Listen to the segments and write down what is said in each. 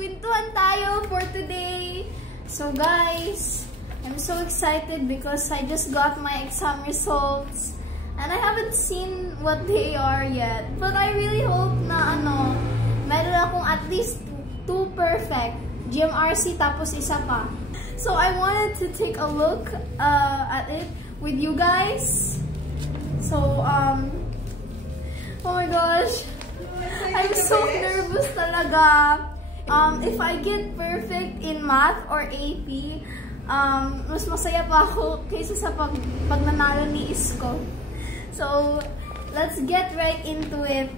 kwentuhan tayo for today. So guys, I'm so excited because I just got my exam results. And I haven't seen what they are yet. But I really hope na meron akong at least 2 perfect. GMRC tapos isa pa. So I wanted to take a look at it with you guys. So, oh my gosh. I'm so nervous talaga. If I get perfect in math or AP, mas masaya pa ako kaysa sa pag nanalo ni Isko. So, let's get right into it.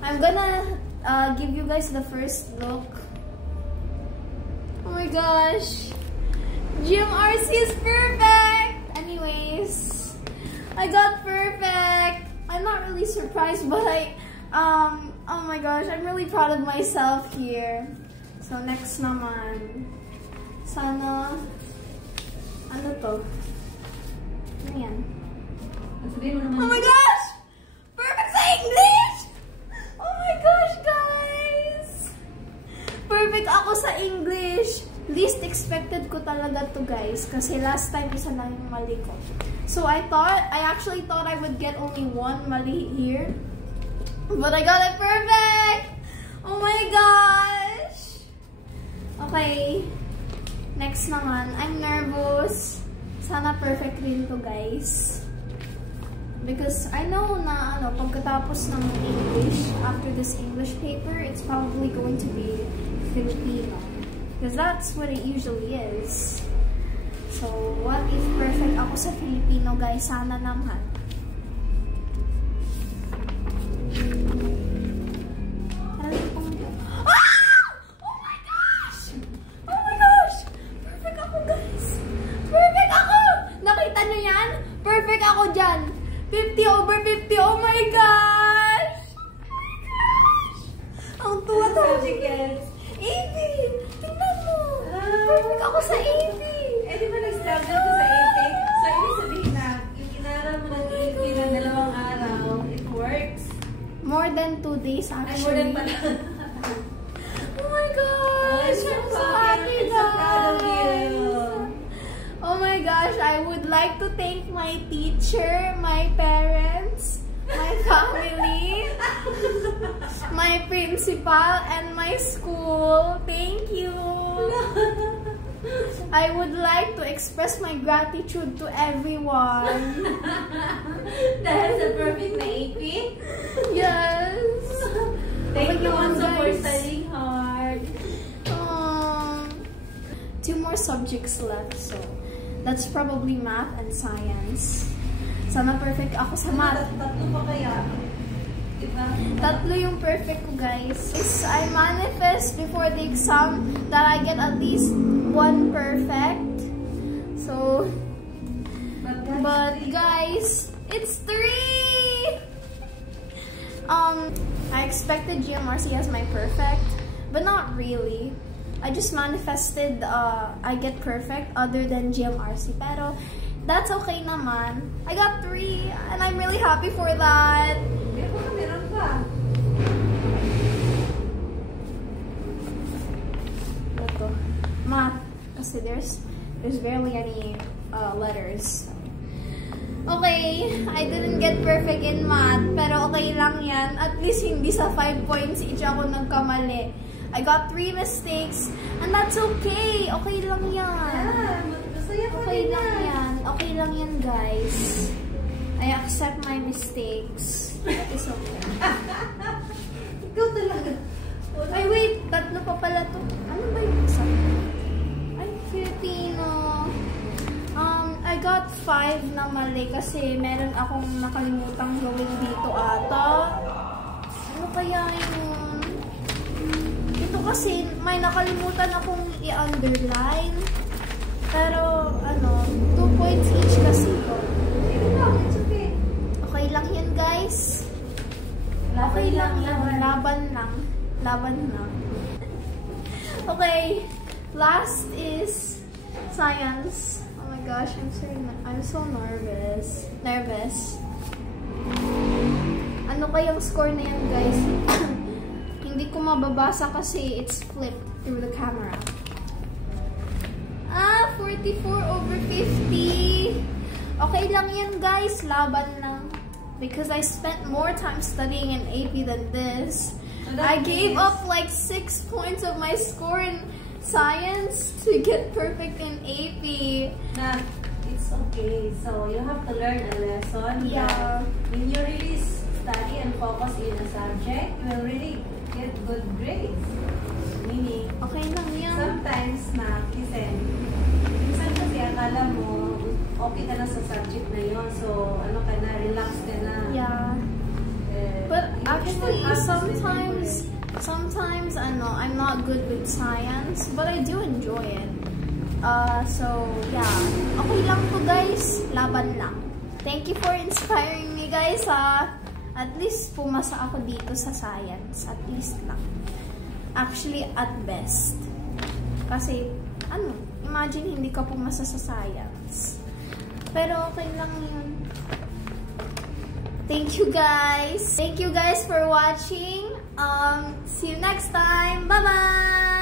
I'm gonna give you guys the first look. Oh my gosh. GMRC is perfect! Anyways, I got perfect. I'm not really surprised, but oh my gosh, I'm really proud of myself here. So next naman, sana, ano to? Ano yan? Oh my gosh! Perfect sa English! Oh my gosh, guys! Perfect ako sa English. Least expected ko talaga to, guys, kasi last time isa lang yung mali ko. So I actually thought I would get only 1 mali here, but I got it perfect. Oh my gosh. Okay, next naman, I'm nervous. Sana perfect rin to, guys, because I know na pagkatapos ng English, after this English paper, it's probably going to be Filipino. Because that's what it usually is. So, what if perfect ako sa Filipino, guys? Sana naman. Ah! Oh my gosh! Oh my gosh! Perfect ako, guys! Perfect ako! Nakita nyo yan? Perfect ako dyan! 50/50! Oh my gosh! Oh my gosh! Ang tuwa-tuwa! AP! Tingnan mo! Perfect ako sa AP! Eh, di ba nag-struggle ko sa AP? So, ibig sabihin na, yung inaral mo ng AP na 2 araw, it works. More than 2 days, actually. More than pala. Oh my gosh! I'm so happy, I'm so proud of you. Oh my gosh, I would like to thank my teacher, my parents, my family, my principal, and my school. Thank you. I would like to express my gratitude to everyone. That's a perfect na AP. Yes. Thank you also for guys. studying hard. 2 more subjects left, so that's probably math and science. Sana perfect ako sa math. Tatlo pa kaya? Diba? 3 yung perfect ko, guys. I manifest before the exam that I get at least 1 perfect. So, but guys, it's 3! I expected GMRC as my perfect, but not really. I just manifested I get perfect other than GMRC, pero that's okay naman. I got 3, and I'm really happy for that. Meron pa. Ito, math, kasi there's barely any letters. Okay, I didn't get perfect in math, pero okay lang yan. At least hindi sa 5 points each ako nagkamali. I got 3 mistakes, and that's okay. Okay lang yan. Okay lang yan. Okay lang yan, guys. I accept my mistakes. That is okay. Ikaw talaga. Ay, wait. 3 pa pala to. Ano ba yung isa? Ay, Filipino. I got 5 na mali kasi meron akong nakalimutang gawin dito ata. Ano kaya yun? Ito kasi may nakalimutan akong i-underline. Pero, 2 points each kasi ko. It's okay. Okay lang yan, guys. Okay lang yan. Laban lang. Laban lang. Okay. Last is science. Oh my gosh, I'm so nervous. Ano kayang score na yan, guys? Hindi ko mababasa kasi it's flipped through the camera. 44/50. Okay lang yan, guys. Laban lang. Because I spent more time studying in AP than this. So I gave up like 6 points of my score in science to get perfect in AP. Nah, it's okay. So you have to learn a lesson. Yeah. That when you really study and focus in a subject, you will really get good grades. Meaning, Okay lang yan. sometimes na, minsan kasi akala mo, okay ka na sa subject na yun. So, ano ka na, relax ka na. Yeah. But You actually, can have sometimes I'm not good with science, but I do enjoy it. So yeah, okay lang to, guys. Laban lang. Thank you for inspiring me, guys. At least pumasa ako dito sa science. At least lang. Actually, at best. Kasi, imagine hindi ka pumasa sa science. Pero okay lang yun. Thank you, guys. Thank you, guys, for watching. See you next time. Bye-bye!